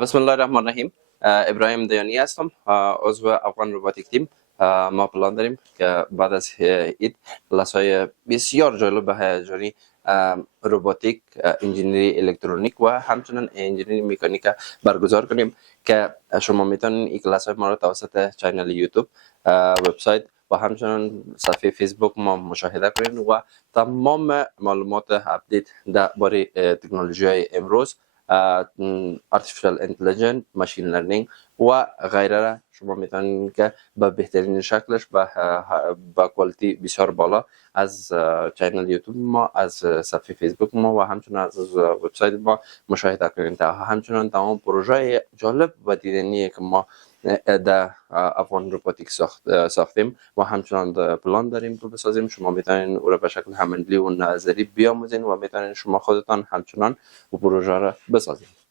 بسم الله الرحمن الرحیم. ابراهیم دیانی هستم، عضو افغان روباتیک تیم. ما پلان داریم که بعد از عید کلاس‌های بسیار جالب و هیجانی روباتیک، انجینری الکترونیک و همچنین انجینری مکانیک برگزار کنیم که شما میتونید این کلاس‌های ما را توسط چینل یوتیوب، وبسایت و همچنین صفحه فیسبوک ما مشاهده کنید و تمام معلومات اپدیت درباره تکنولوژی های امروز، artificial intelligence، ماشین لرنینگ و غیره را شما میتونید که به بهترین شکلش با کوالیتی بسیار بالا از چینل یوتیوب ما، از صفحه فیسبوک ما و همچنین از وبسایت ما مشاهده کنید. همچنین تمام پروژه جالب و دیدنی که ما در افغان روباتیک ساختیم و همچنان پلان داریم که بسازیم، شما میتونید او را به شکل عملی و نظری بیاموزین و میتونید شما خودتان همچنان و پروژه را بسازید.